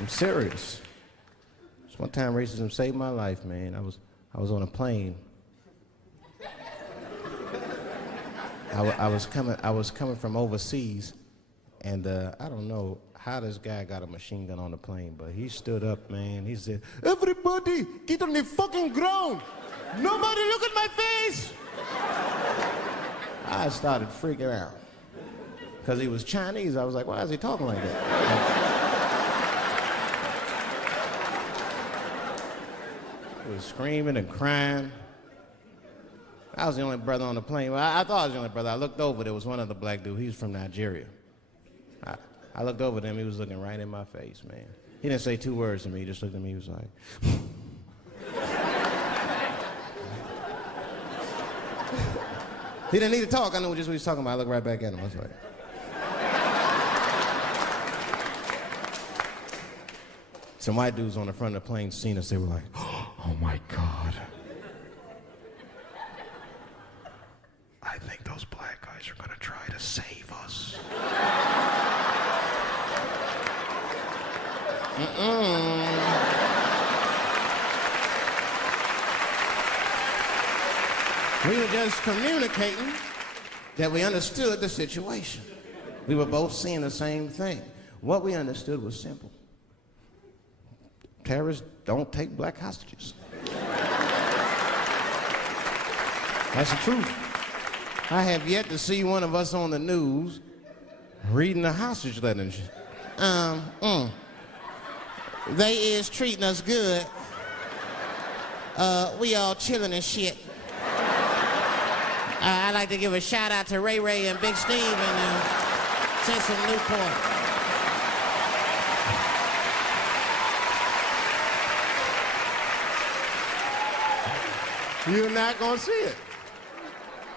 I'm serious. This one time racism saved my life, man. I was on a plane. I was coming from overseas, and I don't know how this guy got a machine gun on the plane, but he stood up, man. He said, "Everybody, get on the fucking ground. Nobody look at my face." I started freaking out. Because he was Chinese, I was like, why is he talking like that? He was screaming and crying. I was the only brother on the plane. Well, I thought I was the only brother. I looked over, there was one other black dude. He was from Nigeria. I looked over at him, he was looking right in my face, man. He didn't say two words to me, he just looked at me, he was like... He didn't need to talk, I knew just what he was talking about. I looked right back at him, I was like... Some white dudes on the front of the plane seen us, they were like, "Oh my God. I think those black guys are gonna try to save us." We were just communicating that we understood the situation. We were both seeing the same thing. What we understood was simple. Terrorists don't take black hostages. That's the truth. I have yet to see one of us on the news reading a hostage letter and shit. They is treating us good. We all chilling and shit. I'd like to give a shout out to Ray Ray and Big Steve and send some Newport. You're not gonna see it.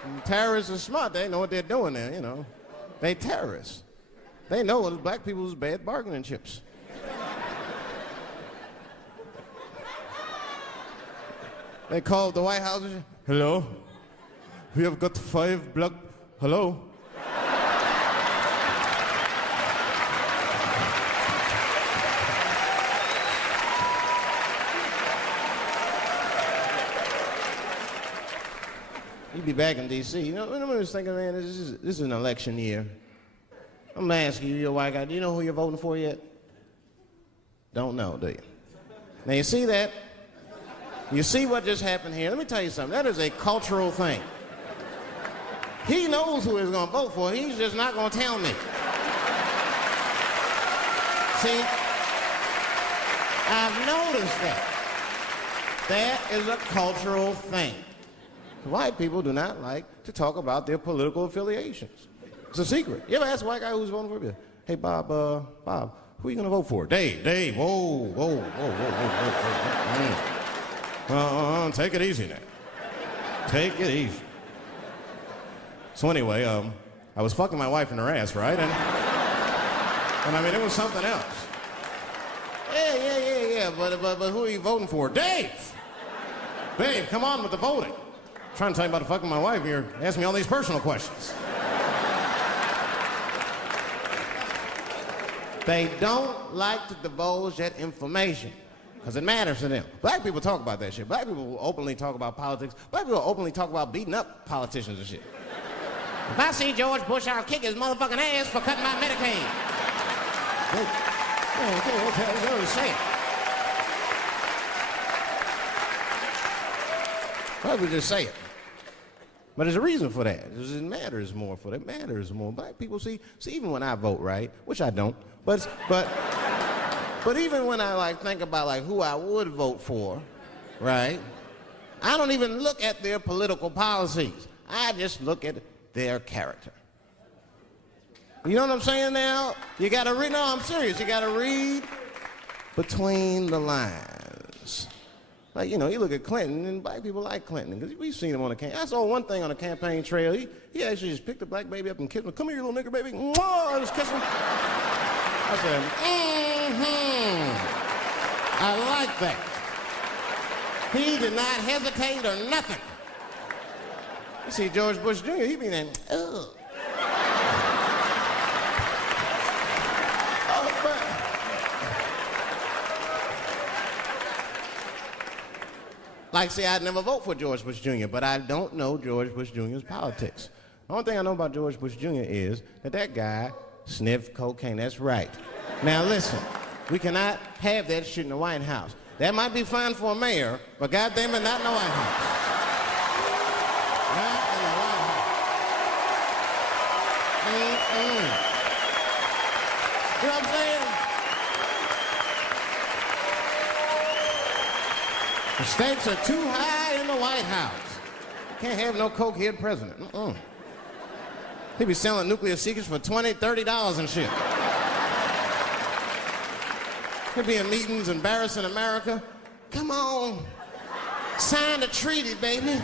And terrorists are smart. They know what they're doing there, you know. They terrorists. They know it's black people's bad bargaining chips. They called the White House. "Hello? We have got 5 black... Hello?" You'd be back in D.C. You know, I was thinking, man, this is an election year. I'm gonna ask you, you're a white guy, do you know who you're voting for yet? Don't know, do you? Now, you see that? You see what just happened here? Let me tell you something. That is a cultural thing. He knows who he's gonna vote for. He's just not gonna tell me. See? I've noticed that. That is a cultural thing. White people do not like to talk about their political affiliations. It's a secret. You ever ask a white guy who's voting for you? "Hey, Bob, who are you gonna vote for?" Dave, whoa. Take it easy now. Take it easy. So anyway, I was fucking my wife in her ass, right? And I mean, it was something else. Yeah, but who are you voting for? Dave, come on with the voting. I'm trying to tell you about fucking my wife. You're asking me all these personal questions. They don't like to divulge that information because it matters to them. Black people talk about that shit. Black people will openly talk about politics. Black people will openly talk about beating up politicians and shit. If I see George Bush, I'll kick his motherfucking ass for cutting my Medicaid. Okay, say it. Why would we just say it? But there's a reason for that. It matters more for that. It matters more. Black people see, even when I vote, right? Which I don't. But even when I think about who I would vote for, right? I don't even look at their political policies. I just look at their character. You know what I'm saying now? You gotta read, no, I'm serious. You gotta read between the lines. Like, you know, you look at Clinton, and black people like Clinton, because we've seen him on the campaign. I saw one thing on the campaign trail. He actually just picked a black baby up and kissed him. "Come here, you little nigger baby." Mwah! I just kissed him. I said, I like that. He did not hesitate or nothing. You see George Bush Jr., he be then, ugh. Like, say, I'd never vote for George Bush Jr., but I don't know George Bush Jr.'s politics. The only thing I know about George Bush Jr. is that guy sniffed cocaine. That's right. Now, listen, we cannot have that shit in the White House. That might be fine for a mayor, but goddamn it, not in the White House. Not in the White House. You know what I'm saying? The stakes are too high in the White House. Can't have no cokehead president. He be selling nuclear secrets for $20, $30 and shit. He'll be in meetings embarrassing America. Come on, sign the treaty, baby.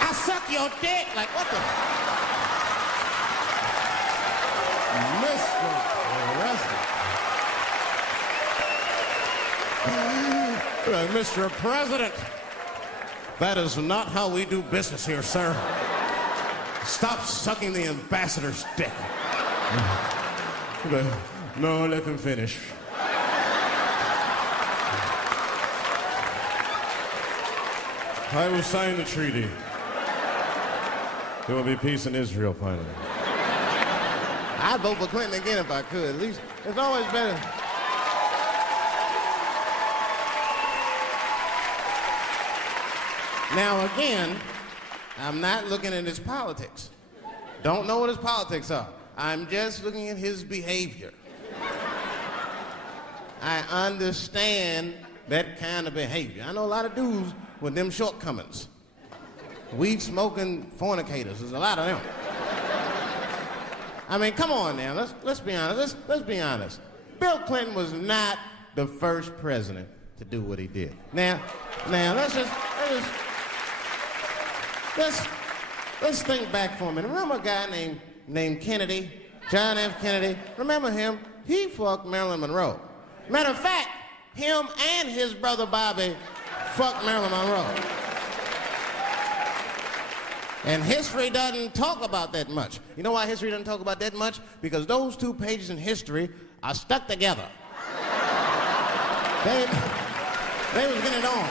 I suck your dick. Like, what the? Mr. President. Like, Mr. President, that is not how we do business here, sir. Stop sucking the ambassador's dick. No, let him finish. I will sign the treaty. There will be peace in Israel finally. I'd vote for Clinton again if I could. At least it's always better. Now again, I'm not looking at his politics. Don't know what his politics are. I'm just looking at his behavior. I understand that kind of behavior. I know a lot of dudes with them shortcomings. Weed smoking fornicators. There's a lot of them. I mean, come on now. Let's be honest. Let's be honest. Bill Clinton was not the first president to do what he did. Now let's think back for a minute. Remember a guy named Kennedy, John F. Kennedy? Remember him? He fucked Marilyn Monroe. Matter of fact, him and his brother Bobby fucked Marilyn Monroe. And history doesn't talk about that much. You know why history doesn't talk about that much? Because those 2 pages in history are stuck together. They was getting it on.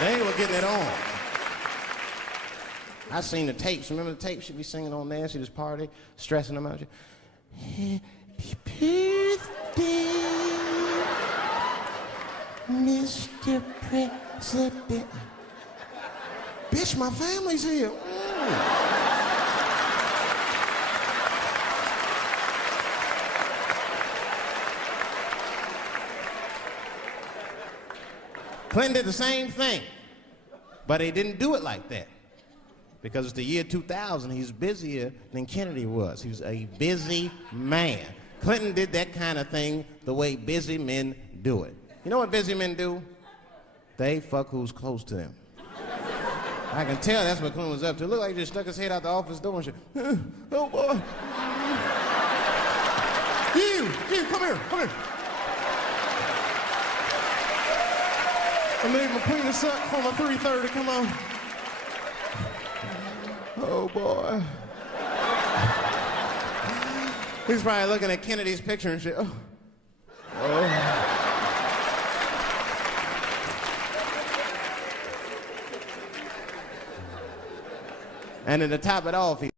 They were getting it on. I seen the tapes. Remember the tapes? She'd be singing on there. She'd just party, stressing them out. Happy birthday, Mr. President. Bitch, my family's here. Clinton did the same thing, but he didn't do it like that. Because it's the year 2000, he's busier than Kennedy was. He was a busy man. Clinton did that kind of thing the way busy men do it. You know what busy men do? They fuck who's close to them. I can tell that's what Clinton was up to. Look like he just stuck his head out the office door and shit. Oh, boy. You, come here. I made my penis up for my 3:30, come on. Oh, boy. He's probably looking at Kennedy's picture and shit. Oh. And then to top it off,